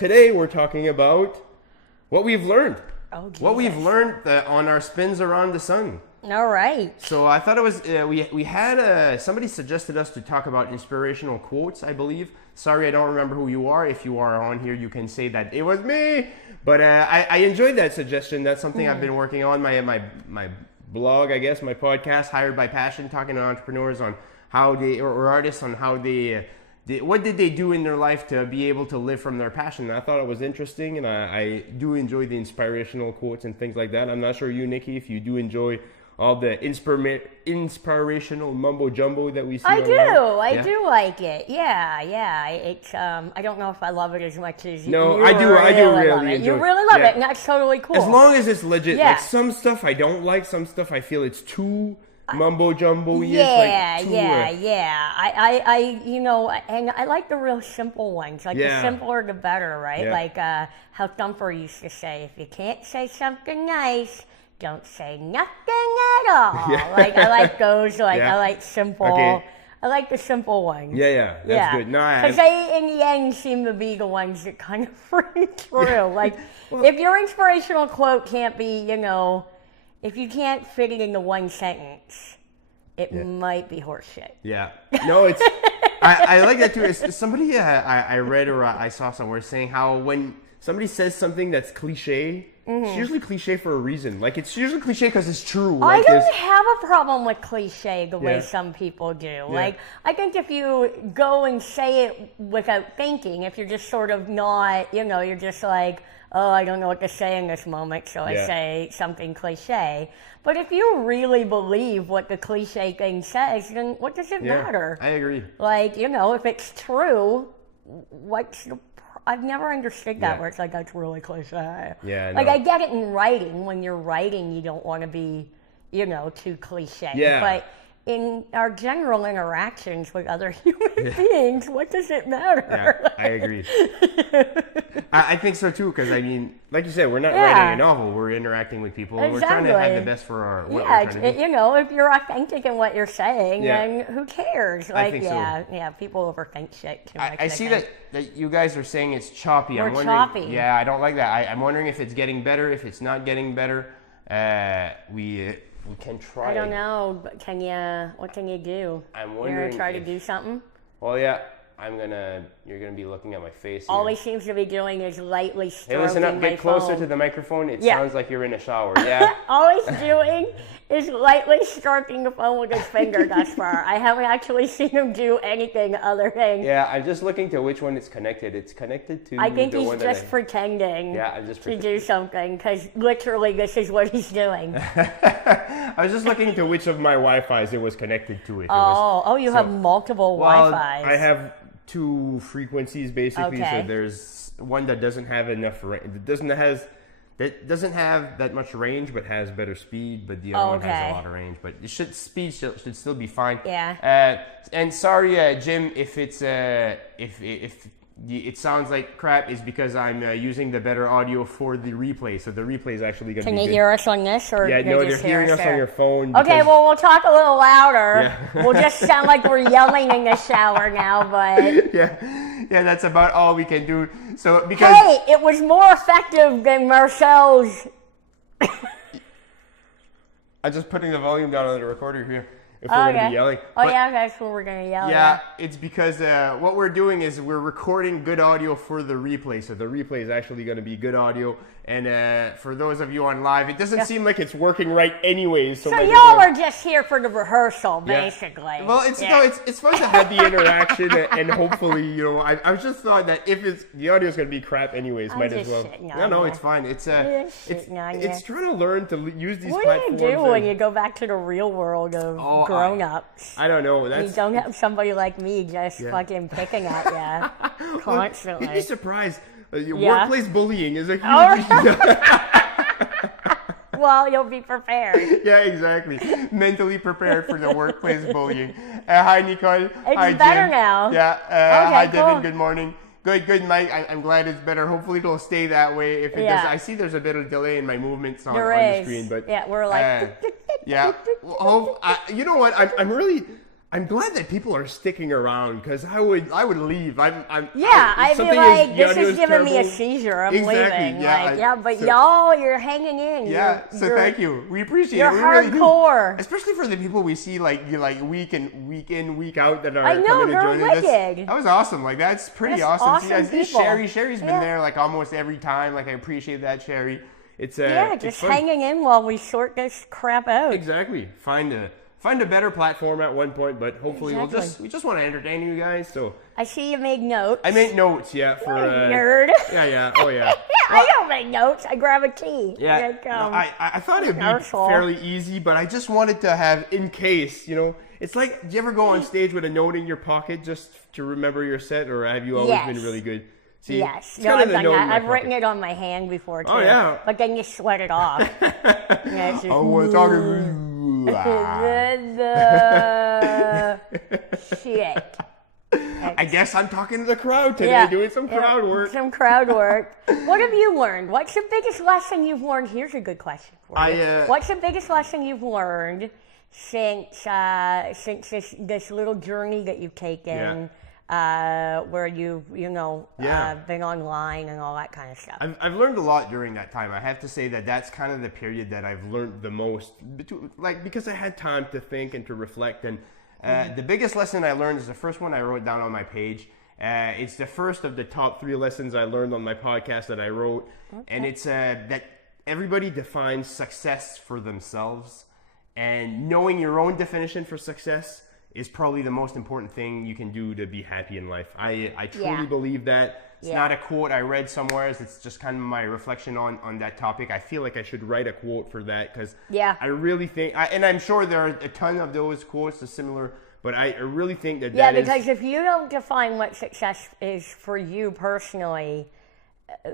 Today we're talking about what we've learned. Oh, Jesus. What we've learned on our spins around the sun. All right. So I thought it was, we had, somebody suggested us to talk about inspirational quotes, I believe. Sorry, I don't remember who you are. If you are on here, you can say that it was me. But I enjoyed that suggestion. That's something I've been working on. My blog, I guess, my podcast, Hired by Passion, talking to entrepreneurs on how they, or artists on how they, what did they do in their life to be able to live from their passion. And I thought it was interesting, and I do enjoy the inspirational quotes and things like that. I'm not sure you, Nikki, if you do enjoy all the inspirational mumbo jumbo that we see. I do like it. Yeah. It's I don't know if I love it as much as you. No, I do really enjoy it. You really love it, and that's totally cool. As long as it's legit. Yeah. Like some stuff I don't like, some stuff I feel it's too mumbo jumbo. Yeah. I you know, and I like the real simple ones. Like the simpler the better, right? Yeah. Like how Thumper used to say, if you can't say something nice, don't say nothing at all. Yeah. Like I like those. Like Yeah. I like simple. Okay. I like the simple ones. Yeah, that's good. No, because they, in the end, seem to be the ones that kind of ring through. Like, if your inspirational quote can't be, you know, if you can't fit it into one sentence, it might be horseshit. Yeah. No, it's. I like that too. It's somebody I read or I saw somewhere saying how when somebody says something that's cliche, it's usually cliche for a reason. Like, it's usually cliche because it's true. Like, I don't have a problem with cliche the way some people do. Yeah. Like, I think if you go and say it without thinking, if you're just sort of not, you know, you're just like, oh, I don't know what to say in this moment, so I say something cliche. But if you really believe what the cliche thing says, then what does it matter? I agree. Like, you know, if it's true, what's the I've never understood that where it's like, that's really cliche. Yeah, like, I get it in writing. When you're writing, you don't want to be, you know, too cliche. Yeah. But in our general interactions with other human beings, what does it matter? Yeah, I agree. I think so too, because I mean, like you said, we're not writing a novel. We're interacting with people, and we're trying to have the best for our. What we're trying to do. You know, if you're authentic in what you're saying, then who cares? Like, I think so. People overthink shit too much. I see that you guys are saying it's choppy. We're I'm wondering, choppy. Yeah, I don't like that. I'm wondering if it's getting better. If it's not getting better, we can try. I don't know, but what can you do? I'm You're wondering gonna try to do something? Well, yeah, you're gonna be looking at my face here. All he seems to be doing is lightly stroking Hey, listen up, my get closer phone. to the microphone. It sounds like you're in a shower. Yeah. All he's doing is lightly stroking the phone with his finger thus far. I haven't actually seen him do anything other than... Yeah, I'm just looking to which one it's connected. It's connected to I think the he's one just pretending to do something, because literally this is what he's doing. I was just looking to which of my Wi-Fis it was connected to. You have multiple Wi-Fis. I have two frequencies basically. Okay. So there's one that doesn't have enough range. That doesn't have that much range, but has better speed. But the other one has a lot of range. But speed should still be fine. Yeah. And sorry, Jim, if it's if it sounds like crap, is because I'm using the better audio for the replay. So the replay is actually going to be Can you good. hear us on this? Or Yeah, no, they're hearing us on your phone. Okay, well, we'll talk a little louder. Yeah. We'll just sound like we're yelling in the shower now, but... Yeah, that's about all we can do. So because... Hey, it was more effective than Marcel's... I'm just putting the volume down on the recorder here. If we're going to be yelling. That's what we're going to yell. Yeah, it's because what we're doing is we're recording good audio for the replay. So the replay is actually going to be good audio. And for those of you on live, it doesn't seem like it's working right anyways. So y'all are just here for the rehearsal, basically. Well, it's supposed to have the interaction, and hopefully, you know, I just thought that if the audio is going to be crap anyways, might as well. No, it's fine. It's trying to learn to use these platforms. What do you do when you go back to the real world of grown-ups? I don't know. You don't have somebody like me just fucking picking at you constantly. You'd be surprised. Workplace bullying is a huge Well, you'll be prepared. Yeah, exactly. Mentally prepared for the workplace bullying. Hi, Nicole. Hi, better Jim. now. Yeah. Hi, Devin. Good morning. Good, Mike. I'm glad it's better. Hopefully, it'll stay that way. If it does, I see there's a bit of delay in my movements on the screen, but we're like, yeah. You know what? I'm really. I'm glad that people are sticking around because I would leave. I'd be like, this is giving me a seizure. I'm leaving. Yeah, but y'all, you're hanging in. Yeah, thank you. We appreciate it. You're hardcore. Really, especially for the people we see like week in, week out that are I know, coming to they're join wicked. That was awesome. Like that's pretty awesome. People. Sherry's been there like almost every time. Like I appreciate that, Sherry. It's just hanging in while we sort this crap out. Exactly. Find a better platform at one point, but hopefully we just want to entertain you guys. So I see you made notes. I made notes, for nerd. Yeah. Oh yeah. I don't make notes. I grab a key. Yeah. I thought it'd be fairly easy, but I just wanted to have in case, It's like, do you ever go on stage with a note in your pocket just to remember your set, or have you always been really good? See, yes. No, I've done that. I've written it on my hand before, too. Oh, yeah. But then you sweat it off. It's just, we're talking... Shit. I guess I'm talking to the crowd today, doing some crowd work. What have you learned? What's the biggest lesson you've learned? Here's a good question for you. What's the biggest lesson you've learned since this little journey that you've taken? Where you've been online and all that kind of stuff. I've learned a lot during that time. I have to say that's kind of the period that I've learned the most, because I had time to think and to reflect. And the biggest lesson I learned is the first one I wrote down on my page. It's the first of the top 3 lessons I learned on my podcast that I wrote, and it's that everybody defines success for themselves, and knowing your own definition for success is probably the most important thing you can do to be happy in life. I truly believe that. It's not a quote I read somewhere. It's just kind of my reflection on that topic. I feel like I should write a quote for that because I really think, and I'm sure there are a ton of those quotes similar, but I really think that because if you don't define what success is for you personally,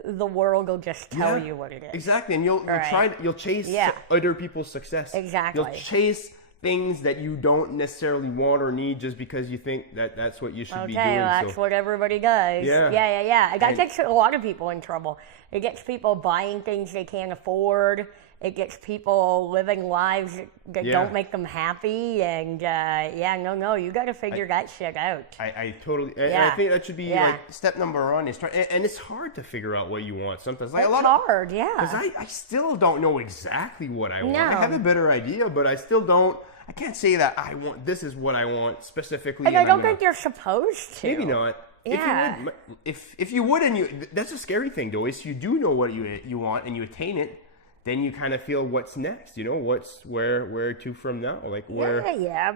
the world will just tell you what it is. Exactly, and you'll chase other people's success. Exactly. You'll chase things that you don't necessarily want or need just because you think that's what you should be doing. Okay, that's what everybody does. Yeah. That gets a lot of people in trouble. It gets people buying things they can't afford. It gets people living lives that don't make them happy. And you got to figure that shit out. I totally. I think that should be like step number 1 is try. And it's hard to figure out what you want sometimes. Like it's hard, because I still don't know exactly what I want. I have a better idea, but I still don't. I can't say that I want. This is what I want specifically. And I don't think you're supposed to. Maybe not. Yeah. If you would, and that's a scary thing though. Is you do know what you want and you attain it. Then you kind of feel what's next, what's where to from now, like where.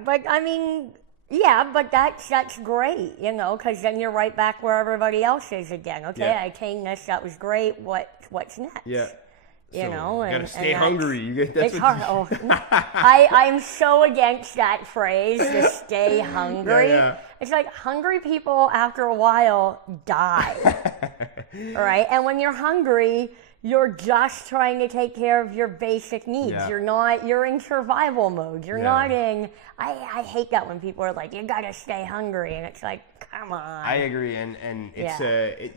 But I mean, but that's great, because then you're right back where everybody else is again. Okay, I attained this, that was great. What's next? Yeah. You gotta stay hungry. It's hard. I'm so against that phrase, to stay hungry. It's like hungry people after a while die. All right, and when you're hungry, you're just trying to take care of your basic needs. You're in survival mode. You're not in, I hate that when people are like, you gotta stay hungry. And it's like, come on. I agree. And it's,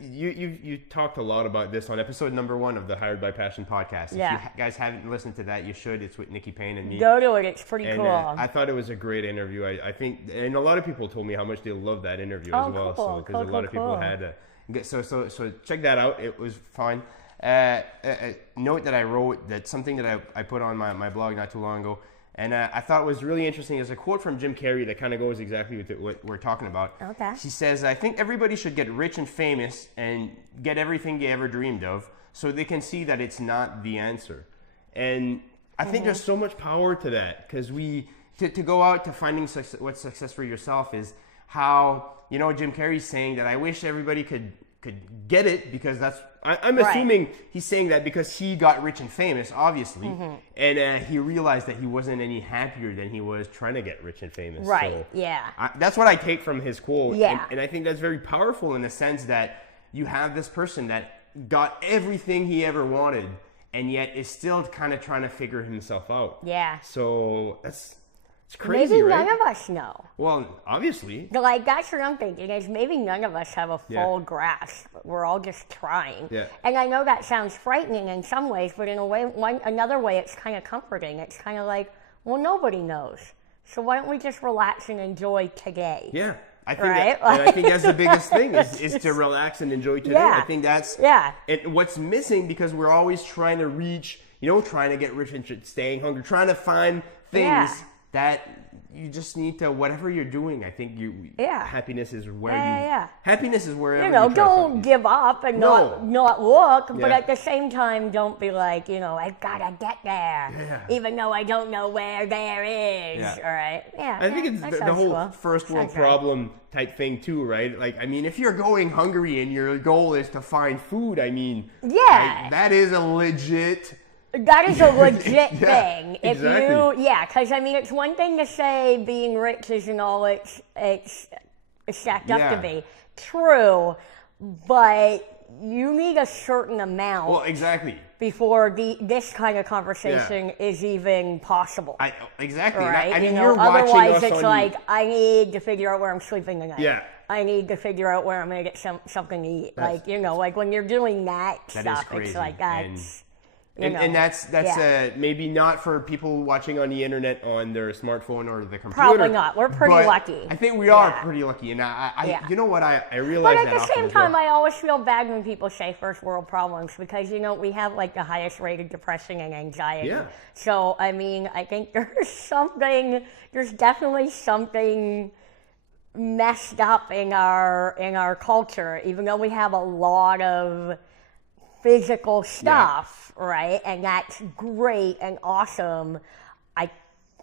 you talked a lot about this on episode number 1 of the Hired by Passion podcast. If you guys haven't listened to that, you should. It's with Nikki Payne and me. Go to it. It's pretty cool. I thought it was a great interview. I think, and a lot of people told me how much they loved that interview as well. Cool. So, because a lot of people had, so check that out. It was fun. A note that I wrote, that's something that I put on my blog not too long ago, and I thought it was really interesting. Is a quote from Jim Carrey that kind of goes exactly with what we're talking about. Okay. He says, I think everybody should get rich and famous and get everything they ever dreamed of so they can see that it's not the answer. And I think there's so much power to that, because to go out to finding what's success for yourself is how, Jim Carrey's saying that I wish everybody could get it, because I'm assuming he's saying that because he got rich and famous, obviously, and he realized that he wasn't any happier than he was trying to get rich and famous. Right, so that's what I take from his quote, and I think that's very powerful in the sense that you have this person that got everything he ever wanted, and yet is still kind of trying to figure himself out. Yeah. So it's crazy, maybe right? none of us know. Well, obviously. Like, that's what I'm thinking, is maybe none of us have a full grasp. We're all just trying. Yeah. And I know that sounds frightening in some ways, but in another way, it's kind of comforting. It's kind of like, well, nobody knows. So why don't we just relax and enjoy today? Yeah. I think Right? and I think that's the biggest thing is to relax and enjoy today. Yeah. I think that's and what's missing because we're always trying to reach, trying to get rich and staying hungry, trying to find things that you just need to, whatever you're doing. I think happiness is where happiness is wherever don't give up and not look, but at the same time, don't be like, I've got to get there, even though I don't know where there is. Yeah. All right. Yeah. I think it's the whole first world problem type thing too, right? Like, I mean, if you're going hungry and your goal is to find food, I mean, that is a legit. That is a legit thing. If exactly. Because I mean, it's one thing to say being rich isn't all it's stacked up to be. True, but you need a certain amount. Well, exactly. Before this kind of conversation is even possible. Exactly. Right? I mean, you're otherwise watching us it's on like, I need to figure out where I'm sleeping tonight. Yeah. I need to figure out where I'm going to get something to eat. Like when you're doing that stuff, it's like that's... And that's maybe not for people watching on the internet on their smartphone or the computer. Probably not. We're pretty lucky. I think we are pretty lucky. And you know what? I realize that. But at the same time, I always feel bad when people say first world problems because, we have like the highest rate of depression and anxiety. Yeah. So, I mean, I think there's definitely something messed up in our culture, even though we have a lot of physical stuff, right? And that's great and awesome. I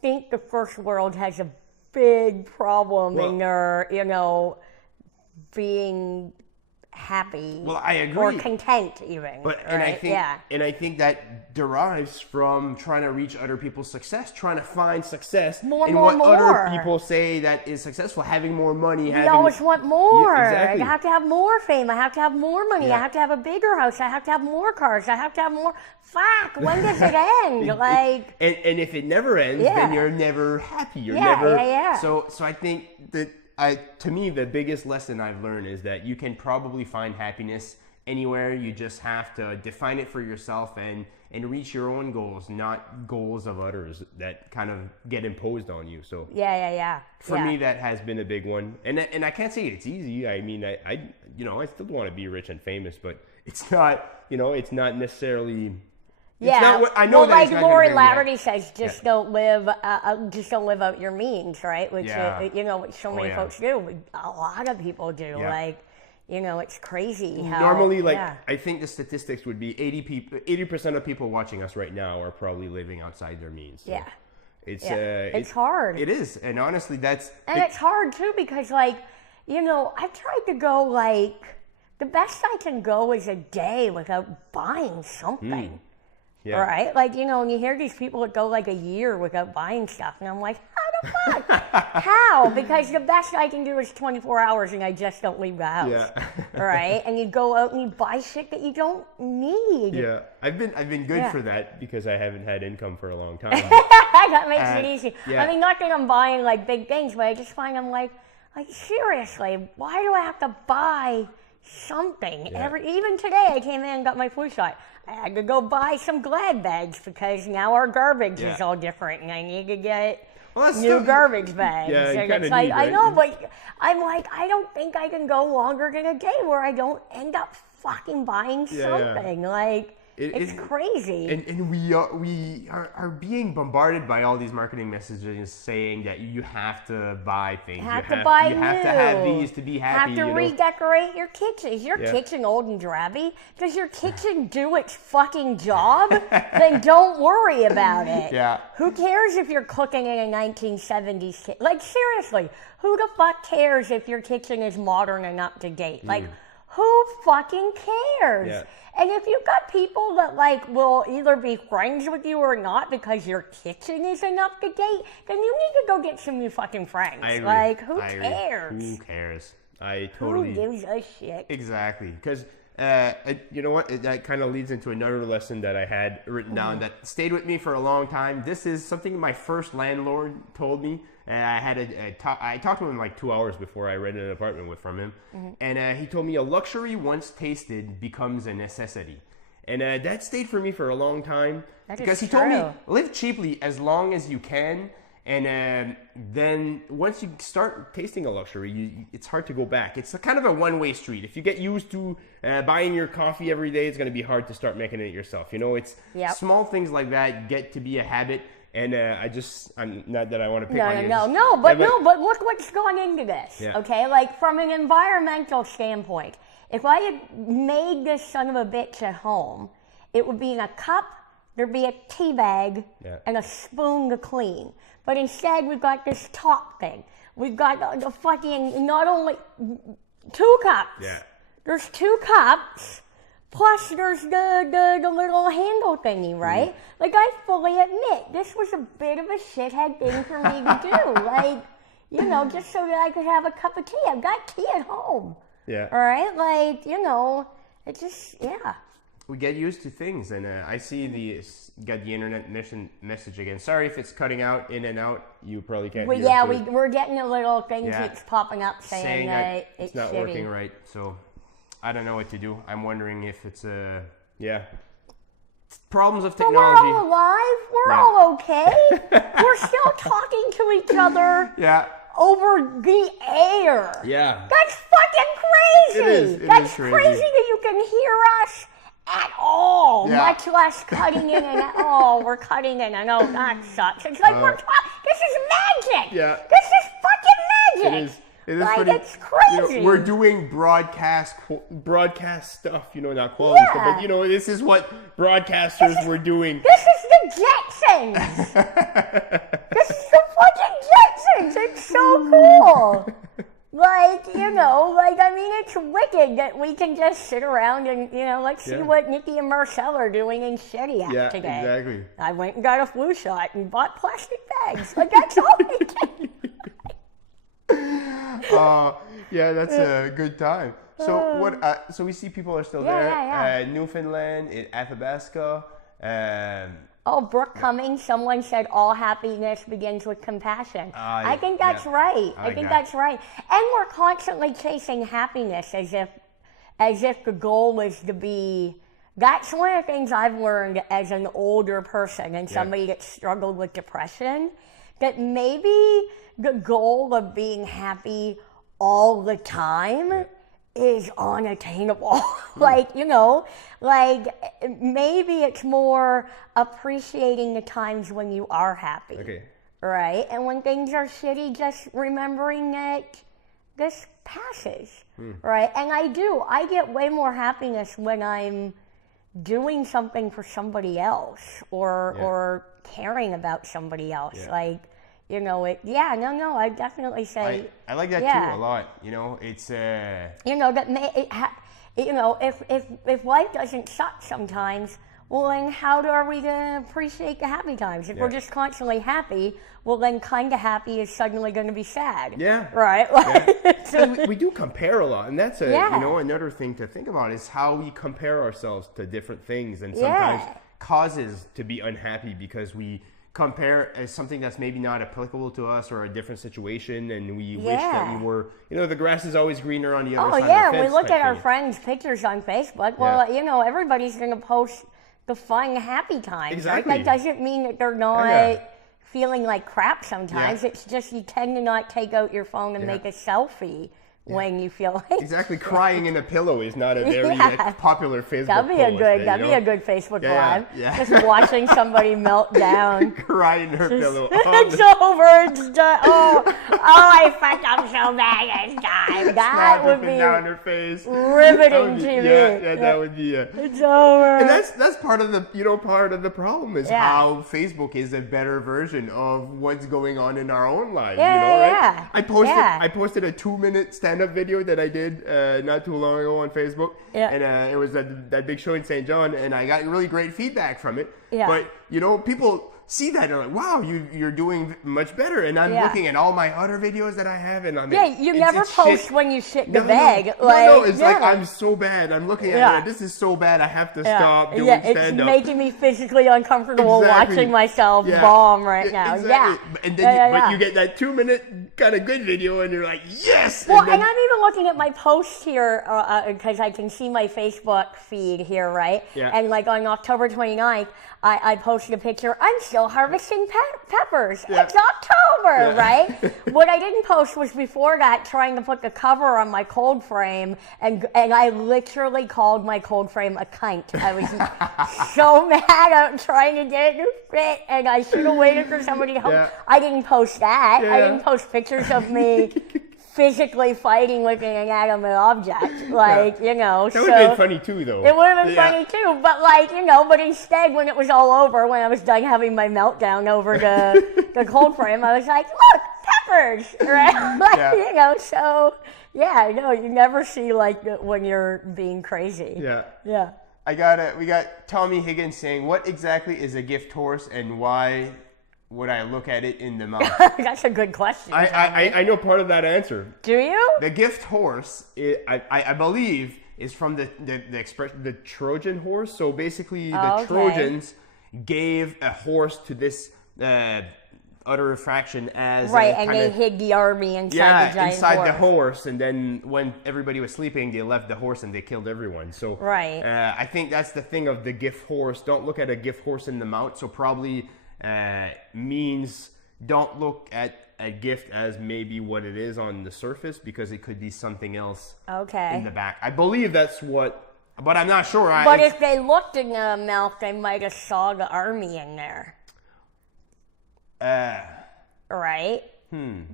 think the first world has a big problem in their, being happy. Well, I agree. Or content, even. But right? and I think that derives from trying to reach other people's success, trying to find success in what other people say that is successful, having more money. We always want more. Yeah, exactly. I have to have more fame. I have to have more money. Yeah. I have to have a bigger house. I have to have more cars. I have to have more. Fuck, when does it end? And if it never ends, then you're never happy. You're never. So I think that. To me, the biggest lesson I've learned is that you can probably find happiness anywhere. You just have to define it for yourself and reach your own goals, not goals of others that kind of get imposed on you. So for me, that has been a big one. And I can't say it's easy. I mean, I still want to be rich and famous, but it's not. It's not necessarily. I know that like Lori Laverty says, just don't live out your means, right? Which which so many folks do. A lot of people do. Yeah. It's crazy. How, normally, I think the statistics would be 80% of people watching us right now are probably living outside their means. So it's hard. It is, and honestly, it's hard too because I've tried to go the best I can go is a day without buying something. Yeah. Right? And you hear these people that go a year without buying stuff. And I'm like, how the fuck? How? Because the best I can do is 24 hours and I just don't leave the house. Yeah. Right? And you go out and you buy shit that you don't need. Yeah. I've been good for that because I haven't had income for a long time. That makes it easy. Yeah. I mean, not that I'm buying big things, but I just find I'm like seriously, why do I have to buy something? Even today I came in and got my flu shot. I had to go buy some Glad bags because now our garbage is all different and I need to get new garbage bags. Yeah, and it's right? I know, but I'm like, I don't think I can go longer than a day where I don't end up fucking buying something. It's crazy. And we are being bombarded by all these marketing messages saying that you have to buy things. You have to have these to be happy. You have to redecorate your kitchen. Is your kitchen old and drabby? Does your kitchen do its fucking job? Then don't worry about it. Yeah. Who cares if you're cooking in a 1970s kitchen? Seriously, who the fuck cares if your kitchen is modern and up to date? Who fucking cares? Yeah. And if you've got people that will either be friends with you or not because your kitchen isn't up to date, then you need to go get some new fucking friends. I agree. Who cares? Who cares? Who gives a shit? Exactly. Because you know what? That kind of leads into another lesson that I had written down that stayed with me for a long time. This is something my first landlord told me. I talked to him 2 hours before I rented an apartment from him. And he told me a luxury once tasted becomes a necessity. And that stayed for me for a long time. Because he told me, live cheaply as long as you can. And then once you start tasting a luxury, it's hard to go back. It's a kind of a one-way street. If you get used to buying your coffee every day, it's going to be hard to start making it yourself. You know, it's small things like that get to be a habit. And I'm not that I want to pick on you. But look what's gone into this, okay? Like, from an environmental standpoint, if I had made this son of a bitch at home, it would be in a cup, there'd be a tea bag, and a spoon to clean. But instead, we've got this top thing. We've got the fucking, not only 2 cups. Yeah. There's 2 cups. Plus, there's the little handle thingy, right? Like, I fully admit, this was a bit of a shithead thing for me to do. Like, you know, just so that I could have a cup of tea. I've got tea at home. Yeah. All right? Like, you know, it just, We get used to things, and I see got the internet message again. Sorry if it's cutting out, in and out. You probably can't hear it. We're getting a little thing keeps popping up saying that it's not shitty. Working right, so... I don't know what to do. I'm wondering if it's problems of technology. But we're all alive. We're all okay. We're still talking to each other. Over the air. Yeah. That's fucking crazy. That's crazy that you can hear us at all. Much less cutting in and we're cutting in. I know that sucks. It's like this is magic. Yeah. This is fucking magic. It is. It is like, pretty, it's crazy. You know, we're doing broadcast stuff, you know, not quality stuff, but you know, this is what broadcasters were doing. This is the Jetsons. This is the fucking Jetsons. It's so cool. Like, you know, like, I mean, it's wicked that we can just sit around and, you know, let's see what Nikki and Marcel are doing in Shediac today. Yeah, exactly. I went and got a flu shot and bought plastic bags. Like, that's all we can. That's a good time. So what? So we see people are still there. Newfoundland, Athabasca. Brooke Cummings. Someone said all happiness begins with compassion. I think that's right. I think that's right. And we're constantly chasing happiness as if the goal is to be. That's one of the things I've learned as an older person and somebody that struggled with depression. That maybe the goal of being happy all the time is unattainable. Like, you know, like maybe it's more appreciating the times when you are happy. Okay. Right? And when things are shitty, just remembering that this passes. Right? And I get way more happiness when I'm doing something for somebody else or caring about somebody else. Like, you know, I definitely say... I like that too a lot. You know, it's... You know, if life doesn't suck sometimes, well, then how are we going to appreciate the happy times? If we're just constantly happy, well, then kind of happy is suddenly going to be sad. Yeah. Right? So we do compare a lot, and that's you know, another thing to think about is how we compare ourselves to different things, and sometimes causes to be unhappy because we compare as something that's maybe not applicable to us or a different situation, and we wish that we were, you know, the grass is always greener on the other side of the fence. We look at our friends' pictures on Facebook. Well, you know, everybody's going to post the fun, happy times. Exactly. Right? That doesn't mean that they're not feeling like crap sometimes. It's just you tend to not take out your phone and make a selfie when you feel like exactly crying in a pillow is not a very popular Facebook that'd be a good Facebook live. Just watching somebody melt down, cry in her pillow. It's over. It's done. I fucked up so bad this time. That would be down her face. Riveting TV. That would be it's over. And that's part of the problem is how Facebook is a better version of what's going on in our own lives. Right? I posted a 2-minute stand-up video that I did not too long ago on Facebook, and it was that big show in St. John, and I got really great feedback from it. But you know, people see that and they're like, "Wow, you're doing much better." And I'm looking at all my other videos that I have, and I'm you never post shit. When you shit the bag. No, it's like I'm so bad. I'm looking at it. This is so bad. I have to stop doing stand-up. It's making me physically uncomfortable watching myself bomb right now. Exactly. And then but you get that 2-minute got a good video and you're like, yes! Well, and I'm even looking at my post here because I can see my Facebook feed here, right? Yeah. And like on October 29th, I posted a picture. I'm still harvesting peppers. Yeah. It's October, Yeah. right? What I didn't post was before that trying to put the cover on my cold frame, and I literally called my cold frame a cunt. I was so mad at trying to get it to fit, and I should have waited for somebody to help. Yeah. I didn't post that. Yeah. I didn't post pictures of me physically fighting with an inanimate object. Like, you know. That would have been funny too, though. It would have been funny too, but like, you know, but instead when it was all over, when I was done having my meltdown over the cold frame, I was like, look, peppers, right? Like, you know, so yeah, no, you never see like when you're being crazy. Yeah. Yeah. We got Tommy Higgins saying, what exactly is a gift horse and why would I look at it in the mouth? That's a good question. I know part of that answer. Do you? The gift horse, I believe, is from the expression, the Trojan horse. So basically, the Trojans gave a horse to this utter fraction as right, and they hid the army inside the giant inside horse. the horse, and then when everybody was sleeping, they left the horse and they killed everyone. So right, I think that's the thing of the gift horse. Don't look at a gift horse in the mouth. So probably means don't look at a gift as maybe what it is on the surface, because it could be something else in the back. I believe that's what, but I'm not sure. But if they looked in the mouth, they might have saw the army in there. Right?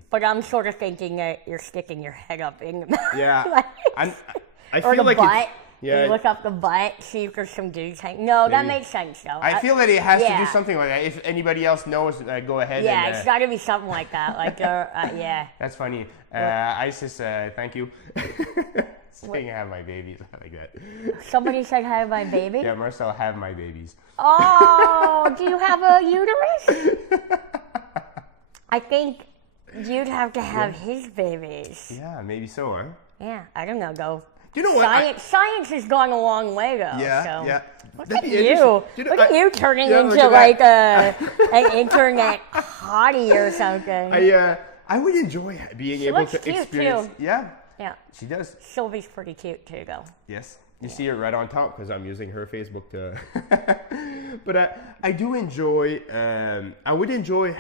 But I'm sort of thinking that you're sticking your head up in the mouth. Yeah. Like, I or feel the like butt. Yeah. You look up the butt, see if there's some dudes hanging. No, that Maybe. makes sense, though. I feel that it has to do yeah. something like that. If anybody else knows, go ahead. Yeah, and, it's got to be something like that. Like, yeah. That's funny. Isis, thank you. Saying I have my babies. I like that. Somebody said hi to my baby? Yeah, Marcel, have my babies. Oh, do you have a uterus? I think you'd have to have his babies. Yeah, maybe so, huh? Yeah, I don't know, though. You know what? Science has gone a long way, though. Yeah, so. yeah. Look at you. Look at you turning into look at like an internet hottie or something. I would enjoy being She able looks to cute, experience. too. Yeah, Yeah. she does. Sylvie's pretty cute, too, though. Yes. You see it right on top because I'm using her Facebook to. But I do enjoy. I would enjoy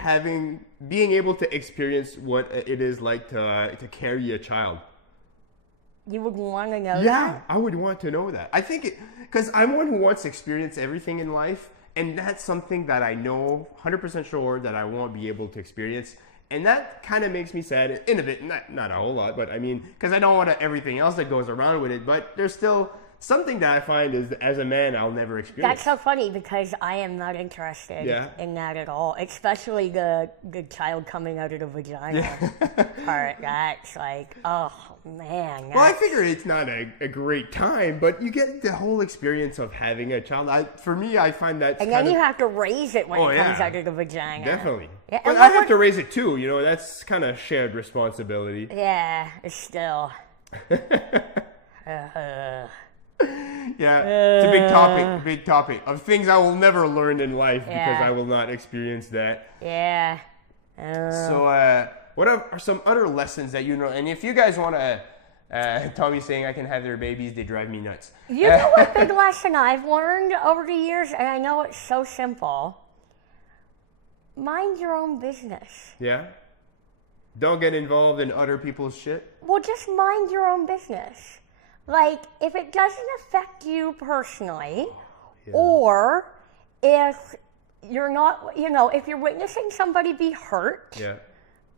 being able to experience what it is like to carry a child. You would want to know that? Yeah, I would want to know that. I think because I'm one who wants to experience everything in life, and that's something that I know 100% sure that I won't be able to experience. And that kind of makes me sad in a bit, not a whole lot, but I mean, because I don't want everything else that goes around with it, but there's still something that I find is, as a man, I'll never experience. That's so funny because I am not interested in that at all, especially the child coming out of the vagina part. That's like, oh man. Well, I figure it's not a great time, but you get the whole experience of having a child. For me, I find that. And then you have to raise it when it comes out of the vagina. Definitely. Yeah, but I have to raise it too. You know, that's kind of shared responsibility. Yeah, it's still. Yeah, it's a big topic of things I will never learn in life because I will not experience that. Yeah. So, what are some other lessons that you know? And if you guys want to, Tommy saying I can have their babies, they drive me nuts. You know what big lesson I've learned over the years, and I know it's so simple. Mind your own business. Yeah? Don't get involved in other people's shit? Well, just mind your own business. Like, if it doesn't affect you personally, or if you're not, if you're witnessing somebody be hurt,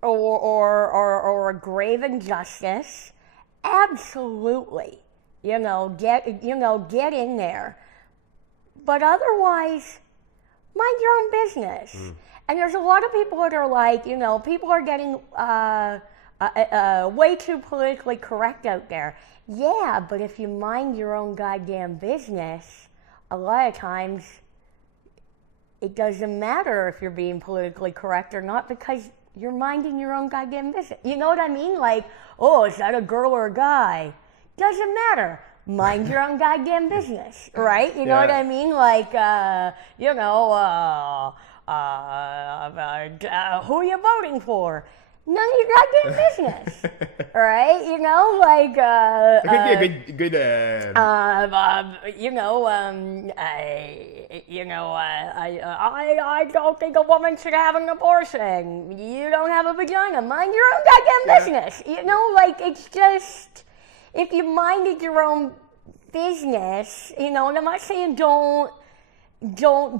or a grave injustice, absolutely, get in there. But otherwise, mind your own business. And there's a lot of people that are like, people are getting way too politically correct out there. Yeah, but if you mind your own goddamn business, a lot of times it doesn't matter if you're being politically correct or not because you're minding your own goddamn business. You know what I mean? Like, oh, is that a girl or a guy? Doesn't matter. Mind your own goddamn business, right? You know what I mean? Like, who are you voting for? none of your goddamn business. All right? You know, like, It could be a good, I don't think a woman should have an abortion. You don't have a vagina. Mind your own goddamn business. You know, like, it's just, if you minded your own business, you know, and I'm not saying don't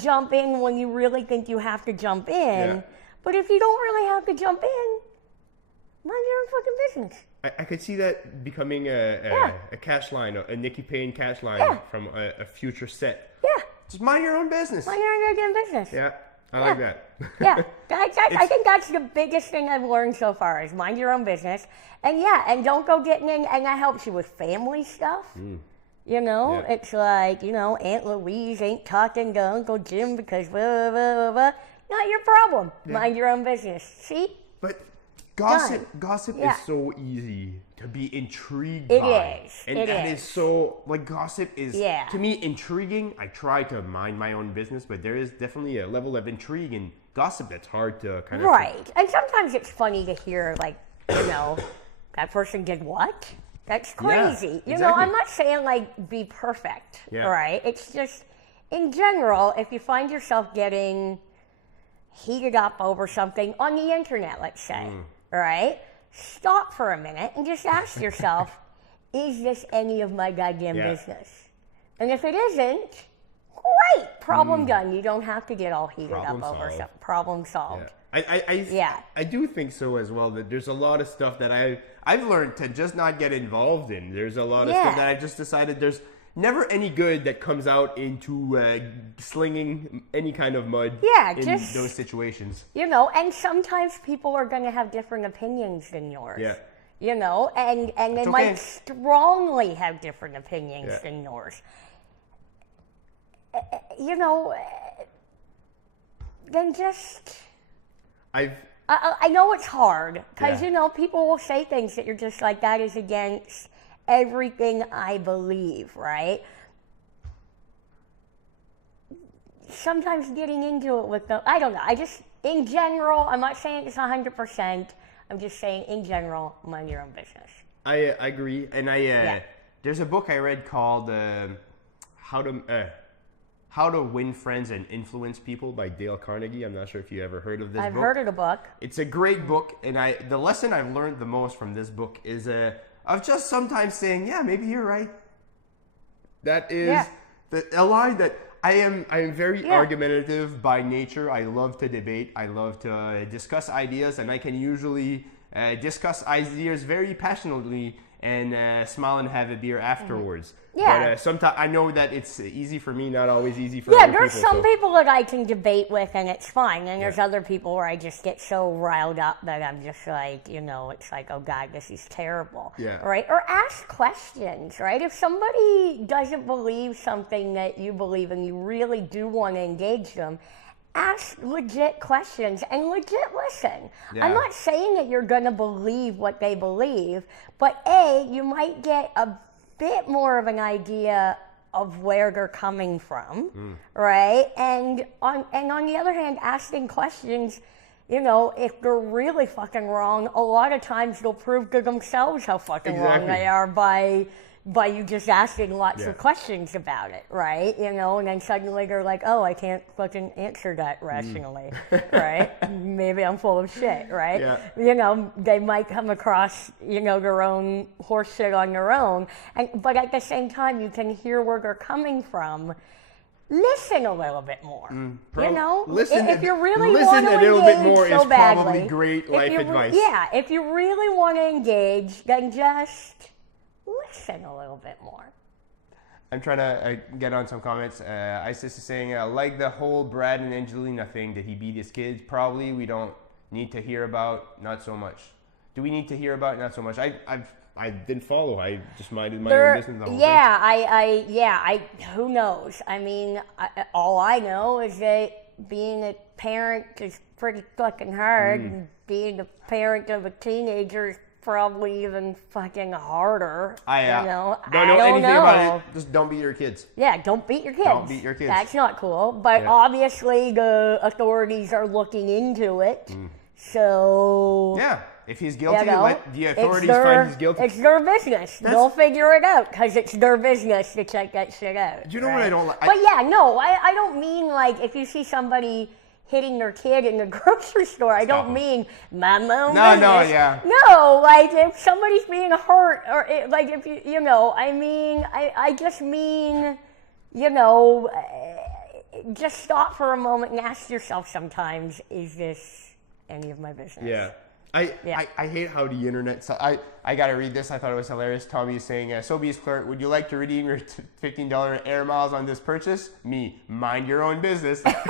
jump in when you really think you have to jump in, but if you don't really have to jump in, mind your own fucking business. I could see that becoming a cash line, a Nikki Payne cash line from a future set. Yeah. Just mind your own business. Mind your own goddamn business. Yeah, I like that. Yeah, I think that's the biggest thing I've learned so far is mind your own business. And and don't go getting in, and that helps you with family stuff. You know, it's like, you know, Aunt Louise ain't talking to Uncle Jim because blah, blah, blah, blah. Not your problem. Mind your own business. See? But gossip is so easy to be intrigued by. It is. And that is so, like, gossip is, to me, intriguing. I try to mind my own business, but there is definitely a level of intrigue in gossip that's hard to kind of... Right. And sometimes it's funny to hear, like, you know, that person did what? That's crazy. You know, I'm not saying, like, be perfect, all right? It's just, in general, if you find yourself getting heated up over something on the internet, let's say, all right? Stop for a minute and just ask yourself, is this any of my goddamn business? And if it isn't, great, problem done. You don't have to get all heated up over something. Problem solved. I do think so as well, that there's a lot of stuff that I've learned to just not get involved in. There's a lot of stuff that I just decided there's never any good that comes out into slinging any kind of mud in those situations. You know, and sometimes people are going to have different opinions than yours. Yeah. You know, and they might strongly have different opinions than yours. You know, then just... I know it's hard, because, you know, people will say things that you're just like, that is against everything I believe, right? Sometimes getting into it with them, I don't know. I just, in general, I'm not saying it's 100%. I'm just saying, in general, mind your own business. I agree. And there's a book I read called How to Win Friends and Influence People by Dale Carnegie. I'm not sure if you ever heard of this book. I've heard of the book. It's a great book, and the lesson I've learned the most from this book is of just sometimes saying, yeah, maybe you're right. That is a line that I am very argumentative by nature. I love to debate. I love to discuss ideas, and I can usually discuss ideas very passionately and smile and have a beer afterwards. Yeah. But sometimes I know that it's easy for me, not always easy for other people. Yeah, there's some people that I can debate with and it's fine. And there's other people where I just get so riled up that I'm just like, you know, it's like, oh God, this is terrible. Yeah. Right? Or ask questions, right? If somebody doesn't believe something that you believe and you really do want to engage them, ask legit questions and legit listen. Yeah. I'm not saying that you're going to believe what they believe, but you might get a bit more of an idea of where they're coming from, right? And on the other hand, asking questions, you know, if they're really fucking wrong, a lot of times they'll prove to themselves how fucking wrong they are by you just asking lots of questions about it, right? You know, and then suddenly they're like, oh, I can't fucking answer that rationally, right? Maybe I'm full of shit, right? Yeah. You know, they might come across, you know, their own horse shit on their own, but at the same time, you can hear where they're coming from. Listen a little bit more, you know? If you really want to engage so badly. Listen a little bit more is probably great life advice. Yeah, if you really want to engage, then just... listen a little bit more. I'm trying to get on some comments. Isis is saying, like the whole Brad and Angelina thing, did he beat his kids? Probably. We don't need to hear about, not so much. Do we need to hear about, not so much? I didn't follow. I just minded my own business the whole thing. Who knows? I mean, all I know is that being a parent is pretty fucking hard, and being a parent of a teenager is probably even fucking harder. Don't know anything about it. Just don't beat your kids. Yeah, don't beat your kids. Don't beat your kids. That's not cool. But obviously the authorities are looking into it. So... yeah. If he's guilty, You know, let the authorities find he's guilty. It's their business. They'll figure it out because it's their business to check that shit out. Do you know what I don't like? But yeah, no, I don't mean like if you see somebody hitting their kid in the grocery store, I don't mean my own business. No, yeah. No, like if somebody's being hurt or like if you know, I mean, I just mean, you know, just stop for a moment and ask yourself sometimes, is this any of my business? Yeah. I hate how the internet. So I got to read this. I thought it was hilarious. Tommy is saying, Sobeys clerk, would you like to redeem your $15 air miles on this purchase? Me, mind your own business. Perfect.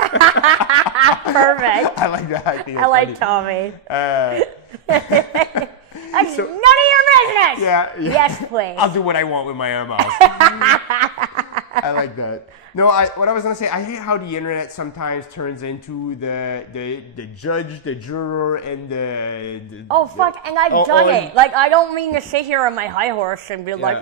I like that. I like Tommy. That's none of your business. Yeah. Yes, please. I'll do what I want with my air miles. I like that. No, what I was gonna say, I hate how the internet sometimes turns into the judge, the juror, and the oh fuck, and I've done it. Like I don't mean to sit here on my high horse and be like,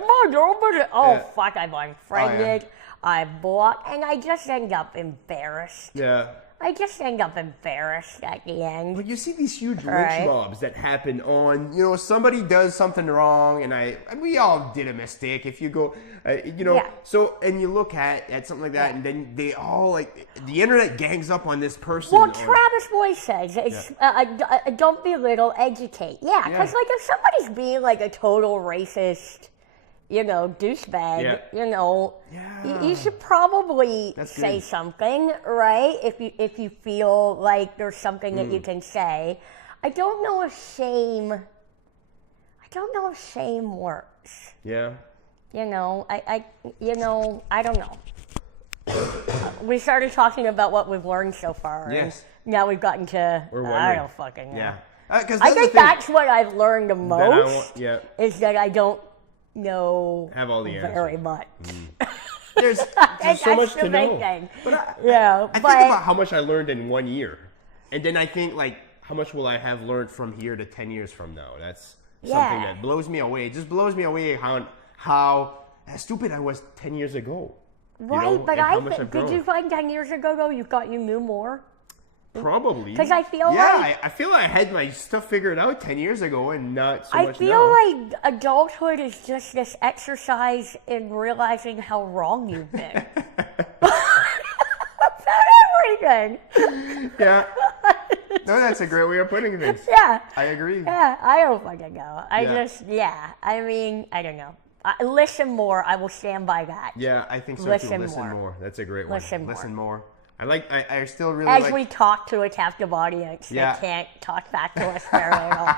fuck, I've unfriended, I blocked, and I just end up embarrassed. Yeah. I just end up embarrassed at the end. But you see these huge lynch mobs that happen on, you know, somebody does something wrong, and we all did a mistake. If you go, you know, so, and you look at something like that, and then they all, like, the internet gangs up on this person. Well, Travis Boy says, it's, don't belittle, educate. Yeah, because, like, if somebody's being, like, a total racist, you know, douchebag, you know, you should probably say something, right? If you feel like there's something that you can say. I don't know if shame works. Yeah. You know, I don't know. We started talking about what we've learned so far. Yes. And now we've gotten to, I don't fucking know. Yeah. I think that's what I've learned the most, is that I don't know have all the answers very much. There's so much to know. But I think about how much I learned in 1 year, and then I think like how much will I have learned from here to 10 years from now? That's something that blows me away. It just blows me away how stupid I was 10 years ago. Right, you know, but did you find 10 years ago though you thought you knew more? Probably. Because I feel I feel like I had my stuff figured out 10 years ago and not so much now. I feel like adulthood is just this exercise in realizing how wrong you've been. About everything. Yeah. No, that's a great way of putting things. Yeah. I agree. Yeah, I don't fucking know. I mean, I don't know. Listen more. I will stand by that. Yeah, I think so too. Listen more. That's a great one. Listen more. I still really As we talk to a captive audience that can't talk back to us very well.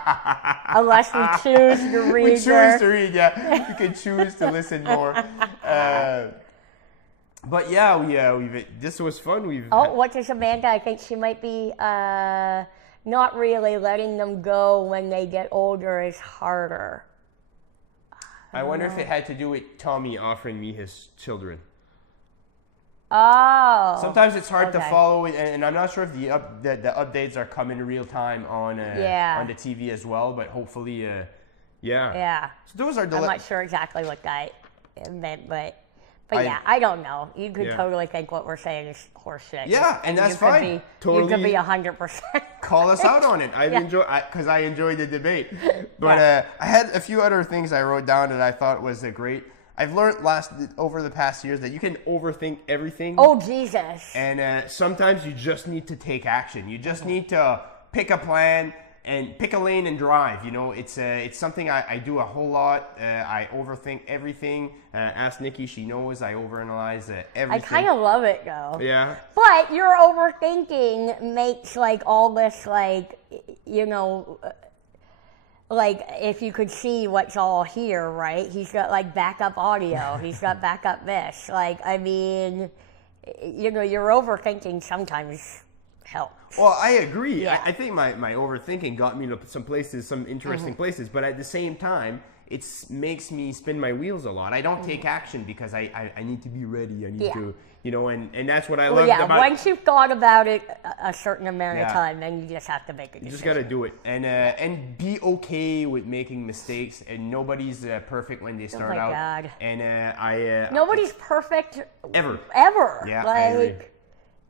Unless we choose to read. We can choose to listen more. But this was fun. What does Amanda? I think she might be not really letting them go when they get older is harder. I wonder if it had to do with Tommy offering me his children. Oh. Sometimes it's hard to follow it, and I'm not sure if the updates are coming in real time on the TV as well, but hopefully, Yeah. So those are. I'm not sure exactly what that meant, but I don't know. You could totally think what we're saying is horseshit. Yeah, and that's fine. You could be 100%. Call us out on it. I enjoyed the debate. But I had a few other things I wrote down that I thought was great. I've learned over the past years that you can overthink everything. Oh, Jesus. And sometimes you just need to take action. You just need to pick a plan and pick a lane and drive. You know, it's something I do a whole lot. I overthink everything. Ask Nikki, she knows I overanalyze everything. I kind of love it, though. Yeah. But your overthinking makes, like, all this, like, you know... Like, if you could see what's all here, right? He's got, like, backup audio. He's got backup this. Like, I mean, you know, your overthinking sometimes helps. Well, I agree. Yeah. I think my overthinking got me to some places, some interesting places. But at the same time, it makes me spin my wheels a lot. I don't take action because I need to be ready. I need to... You know, and that's what I love about... once you've thought about it a certain amount of time, then you just have to make a decision. You just got to do it. And be okay with making mistakes. And nobody's perfect when they start out. God. And nobody's perfect... Ever. Ever. Yeah, like, I agree.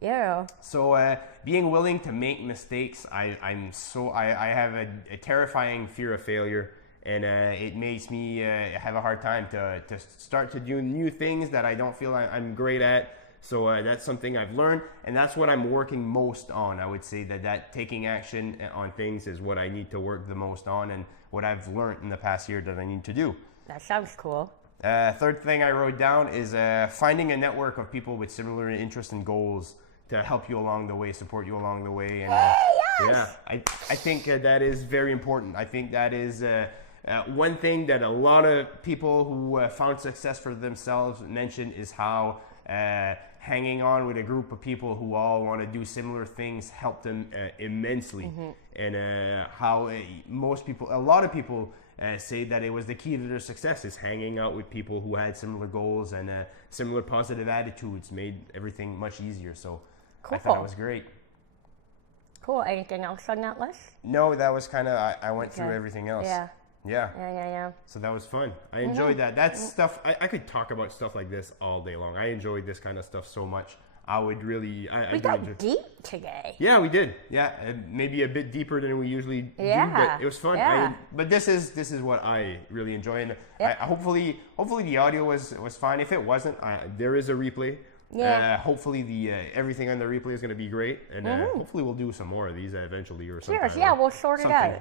Yeah. So being willing to make mistakes, I have a terrifying fear of failure, and it makes me have a hard time to start to do new things that I don't feel I'm great at. So that's something I've learned, and that's what I'm working most on. I would say that taking action on things is what I need to work the most on, and what I've learned in the past year that I need to do. That sounds cool. Third thing I wrote down is finding a network of people with similar interests and goals to help you along the way, support you along the way. And yeah, I think that is very important. I think that is one thing that a lot of people who found success for themselves mention is how hanging on with a group of people who all want to do similar things helped them immensely. And how a lot of people say that it was the key to their success, is hanging out with people who had similar goals and similar positive attitudes made everything much easier. So cool. I thought it was great. Cool. Anything else on that list? No, that was kind of, I went through everything else. Yeah. So that was fun. I enjoyed that. That's stuff, I could talk about stuff like this all day long. I enjoyed this kind of stuff so much. I would really... we got deep today. Yeah, we did. Yeah, maybe a bit deeper than we usually do, but it was fun. Yeah. But this is what I really enjoy. And hopefully the audio was fine. If it wasn't, there is a replay. Yeah. Hopefully everything on the replay is going to be great, and hopefully we'll do some more of these eventually or something. Cheers. Yeah, we'll sort it out.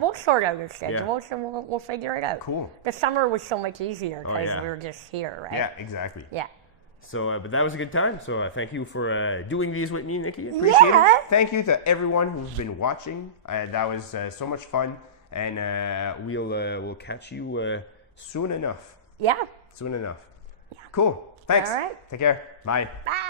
We'll sort out your schedule. Yeah. We'll figure it out. Cool. The summer was so much easier because we were just here, right? Yeah, exactly. Yeah. So, but that was a good time. So, thank you for doing these with me, Nikki. Appreciate it. Thank you to everyone who's been watching. That was so much fun, and we'll catch you soon enough. Yeah. Soon enough. Yeah. Cool. Thanks. All right. Take care. Bye. Bye.